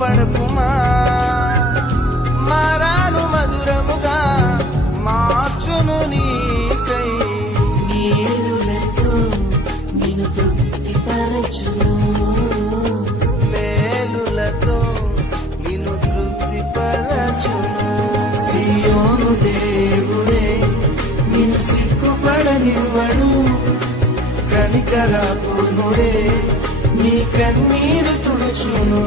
పడకుమా, మారాను మధురముగా మార్చును నీకై. మేలులతో నిన్ను తృప్తిపరచును, మేలులతో నిన్ను తృప్తిపరచును. సియోను దేవుడే నిన్ను సిగ్గుపడనివ్వడు, కనికరపూర్ణుడే నీ కన్నీరు తుడుచును.